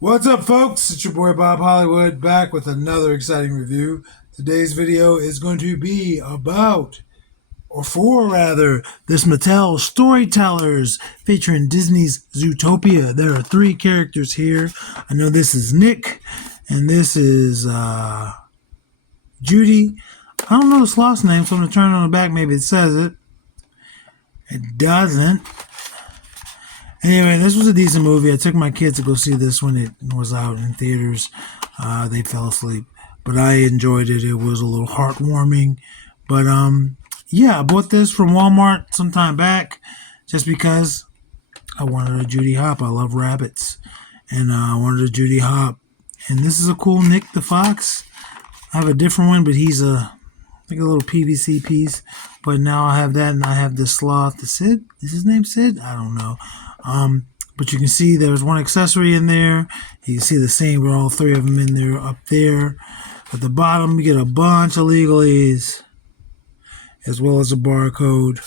What's up, folks? It's your boy Bob Hollywood back with another exciting review. Today's video is going to be about, or for rather, this Mattel Storytellers featuring Disney's Zootopia. There are three characters here. I know this is Nick, and this is Judy. I don't know the sloth's name, so I'm going to turn it on the back. Maybe it says it. It doesn't. Anyway, this was a decent movie. I took my kids to go see this when it was out in theaters. They fell asleep, but I enjoyed it. It was a little heartwarming. But yeah, I bought this from Walmart some time back just because I wanted a Judy Hop. I love rabbits, and I wanted a Judy Hop. And this is a cool Nick the Fox. I have a different one, but he's like a little PVC piece. But now I have that, and I have the sloth. The Sid? Is his name Sid? I don't know. But you can see there's one accessory in there. You can see the same with all three of them in there up there. At the bottom, you get a bunch of legalese, as well as a barcode.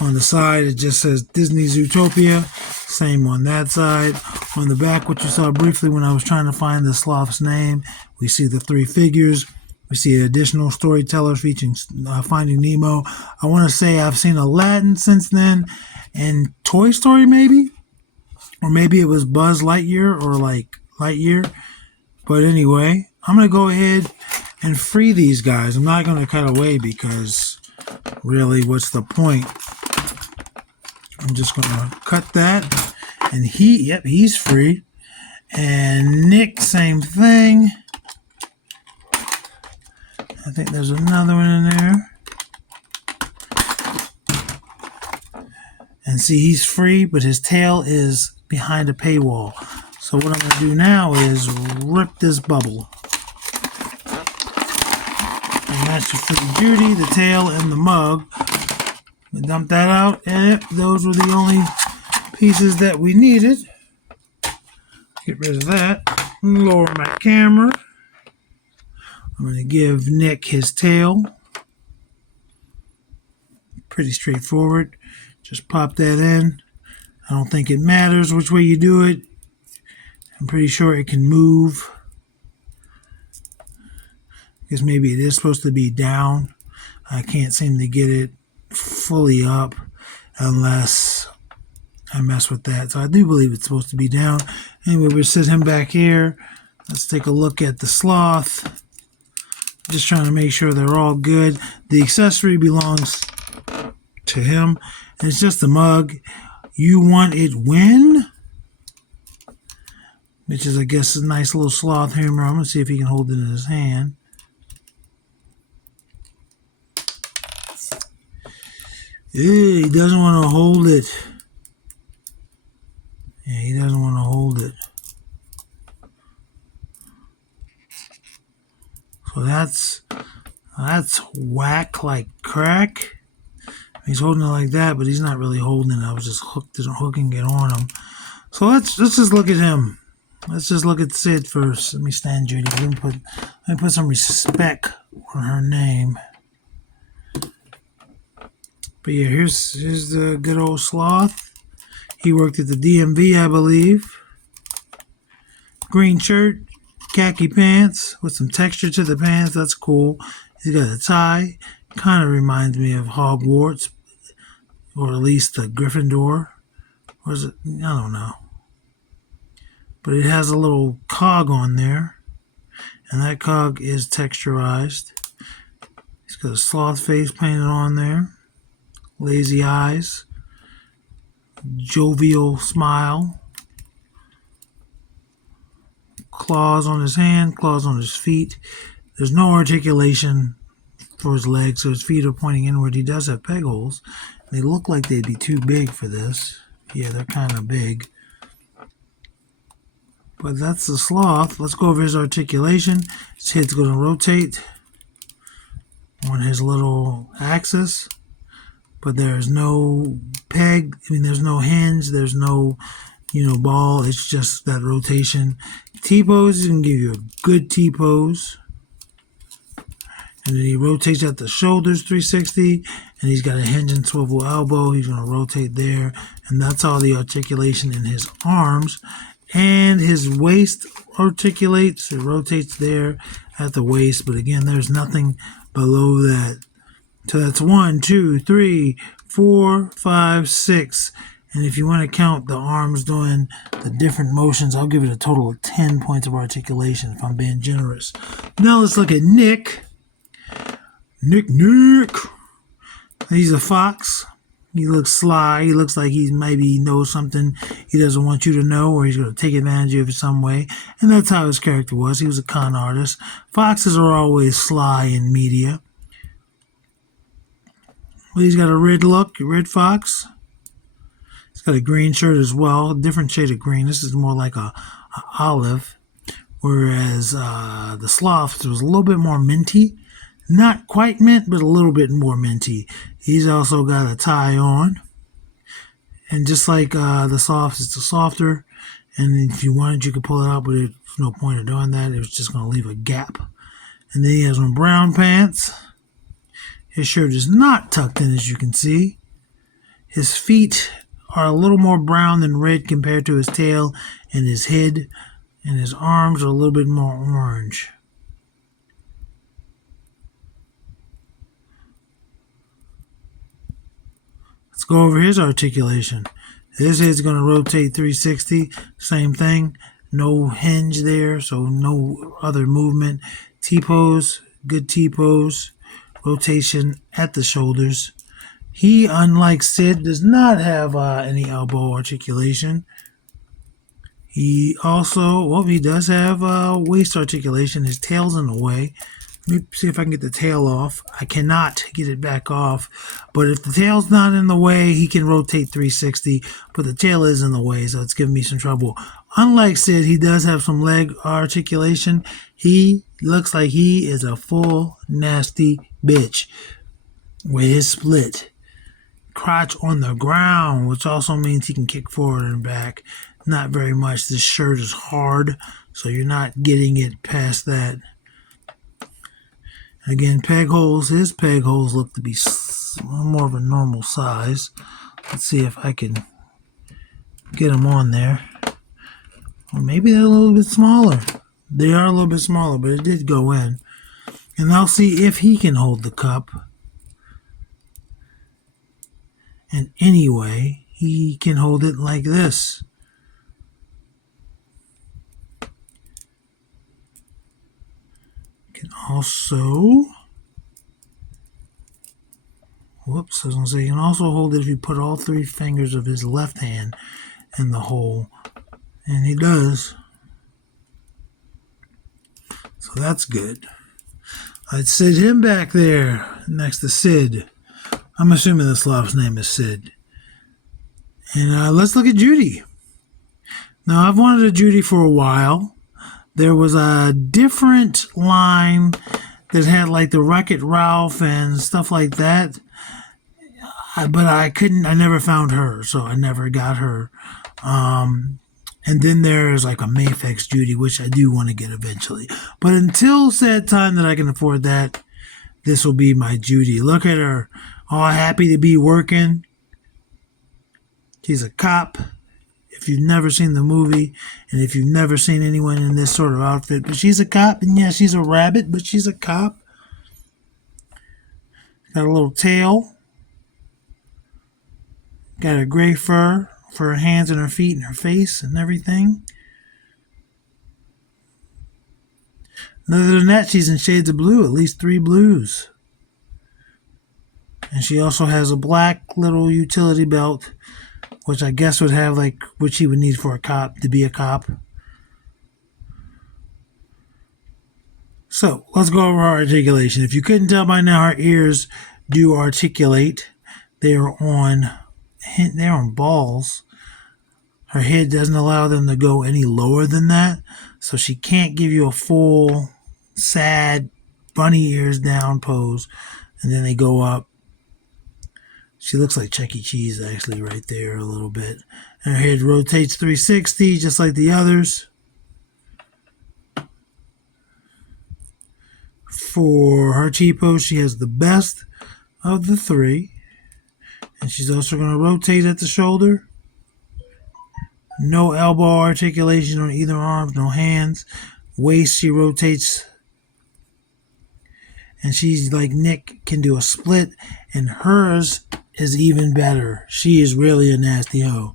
On the side, it just says Disney Zootopia. Same on that side. On the back, what you saw briefly when I was trying to find the sloth's name, we see the three figures. We see additional storytellers featuring Finding Nemo. I want to say I've seen Aladdin since then, and Toy Story maybe, or maybe it was Buzz Lightyear or like Lightyear. But anyway, I'm going to go ahead and free these guys. I'm not going to cut away because really, what's the point? I'm just going to cut that, and he's free. And Nick, same thing. I think there's another one in there. And see, he's free, but his tail is behind a paywall. So what I'm going to do now is rip this bubble. And that's your free Judy, the tail, and the mug. We dump that out, and those were the only pieces that we needed. Get rid of that. Lower my camera. I'm going to give Nick his tail. Pretty straightforward. Just pop that in. I don't think it matters which way you do it. I'm pretty sure it can move. I guess maybe it is supposed to be down. I can't seem to get it fully up unless I mess with that. So I do believe it's supposed to be down. Anyway, we'll sit him back here. Let's take a look at the sloth. Just trying to make sure they're all good. The accessory belongs to him. And it's just a mug. You want it when? Which is, I guess, a nice little sloth hammer. I'm going to see if he can hold it in his hand. Ew, he doesn't want to hold it. Yeah, he doesn't want to hold it. So that's whack like crack. He's holding it like that, but he's not really holding it. I was just hooking it on him. So let's just look at him. Let's just look at Sid first. Let me stand Judy. Let me put some respect on her name. But yeah, here's the good old sloth. He worked at the DMV, I believe. Green shirt, khaki pants with some texture to the pants. That's cool. He's got a tie. Kind of reminds me of Hogwarts, or at least the Gryffindor. Or is it? I don't know. But it has a little cog on there, and that cog is texturized. He's got a sloth face painted on there. Lazy eyes. Jovial smile. Claws on his hand, claws on his feet. There's no articulation for his legs, so his feet are pointing inward. He does have peg holes. They look like they'd be too big for this. Yeah, they're kind of big. But that's the sloth. Let's go over his articulation. His head's going to rotate on his little axis. But there's no peg. I mean, there's no hinge. There's no, ball. It's just that rotation. T-pose, he can give you a good T-pose. And then he rotates at the shoulders 360, and he's got a hinge and swivel elbow. He's going to rotate there, and that's all the articulation in his arms. And his waist articulates. It rotates there at the waist, but again, there's nothing below that. So that's 1, 2, 3, 4, 5, 6. And if you want to count the arms doing the different motions, I'll give it a total of 10 points of articulation if I'm being generous. Now let's look at Nick. Nick. He's a fox. He looks sly. He looks like he maybe knows something he doesn't want you to know, or he's going to take advantage of it some way. And that's how his character was. He was a con artist. Foxes are always sly in media. But he's got a red look, a red fox. He's got a green shirt as well, a different shade of green. This is more like a olive, whereas the sloth was a little bit more minty. Not quite mint, but a little bit more minty. He's also got a tie on. And just like the soft, it's a softer. And if you wanted, you could pull it out, but there's no point in doing that. It was just going to leave a gap. And then he has on brown pants. His shirt is not tucked in, as you can see. His feet are a little more brown than red compared to his tail and his head. And his arms are a little bit more orange. Let's go over his articulation. His head's going to rotate 360. Same thing. No hinge there, so no other movement. T-pose, good T-pose. Rotation at the shoulders. He, unlike Sid, does not have any elbow articulation. He also, well, he does have waist articulation. His tail's in the way. Let me see if I can get the tail off. I cannot get it back off. But if the tail's not in the way, he can rotate 360. But the tail is in the way, so it's giving me some trouble. Unlike Sid, he does have some leg articulation. He looks like he is a full nasty bitch with his split. Crotch on the ground, which also means he can kick forward and back. Not very much. This shirt is hard, so you're not getting it past that. Again, peg holes. His peg holes look to be more of a normal size. Let's see if I can get them on there. Or maybe they're a little bit smaller. They are a little bit smaller, but it did go in. And I'll see if he can hold the cup. And anyway, he can hold it like this. Can also, whoops, I was going to say, you can also hold it if you put all 3 fingers of his left hand in the hole. And he does. So that's good. I'd sit him back there next to Sid. I'm assuming the sloth's name is Sid. And let's look at Judy. Now, I've wanted a Judy for a while. There was a different line that had like the Wreck-It Ralph and stuff like that. But I never found her, so I never got her. And then there's like a Mafex Judy, which I do want to get eventually. But until said time that I can afford that, this will be my Judy. Look at her, all happy to be working. She's a cop. If you've never seen the movie, and if you've never seen anyone in this sort of outfit, but she's a cop, and yeah, she's a rabbit, but she's a cop. Got a little tail. Got a gray fur for her hands and her feet and her face and everything. Other than that, she's in shades of blue, at least 3 blues. And she also has a black little utility belt, which I guess would have like what she would need for a cop to be a cop. So let's go over her articulation. If you couldn't tell by now, her ears do articulate. They're on balls. Her head doesn't allow them to go any lower than that, so she can't give you a full sad bunny ears down pose, and then they go up. She looks like Chuck E. Cheese actually right there a little bit. And her head rotates 360 just like the others. For her T-pose, she has the best of the 3. And she's also going to rotate at the shoulder. No elbow articulation on either arm, no hands. Waist, she rotates. And she's like Nick can do a split. And hers is even better. She is really a nasty hoe.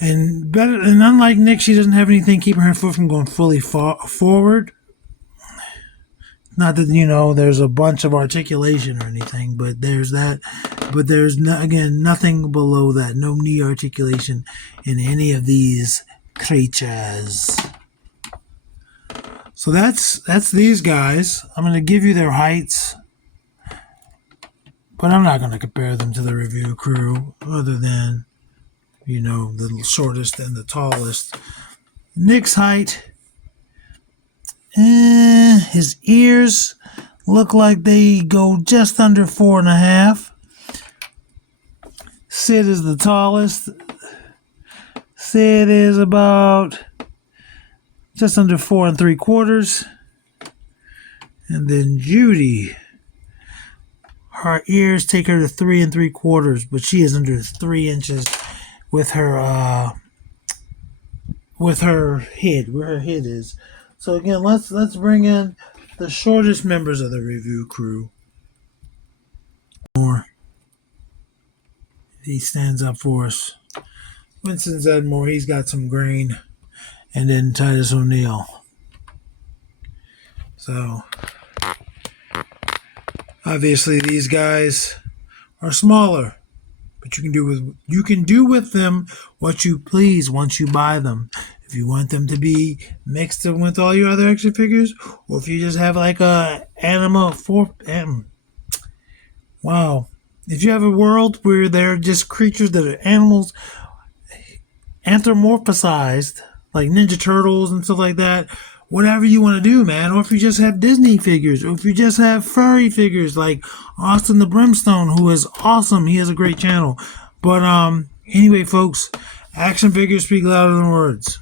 And better, and unlike Nick, she doesn't have anything keeping her foot from going fully forward. Not that, there's a bunch of articulation or anything, but there's that. But there's, again, nothing below that. No knee articulation in any of these creatures. So that's these guys. I'm going to give you their heights. But I'm not going to compare them to the review crew, other than, the shortest and the tallest. Nick's height. His ears look like they go just under 4.5. Sid is the tallest. Sid is about just under 4 3/4. And then Judy, her ears take her to 3 3/4, but she is under 3 inches with her head, where her head is. So again, let's bring in the shortest members of the review crew. More. He stands up for us. Winston Zedmore, he's got some grain. And then Titus O'Neil. So obviously these guys are smaller. But you can do with them what you please once you buy them. If you want them to be mixed in with all your other action figures, or if you just have like a wow. If you have a world where they're just creatures that are animals anthropomorphized, like Ninja Turtles and stuff like that, whatever you want to do, man. Or if you just have Disney figures, or if you just have furry figures like Austin the Brimstone, who is awesome. He has a great channel. But anyway, folks, action figures speak louder than words.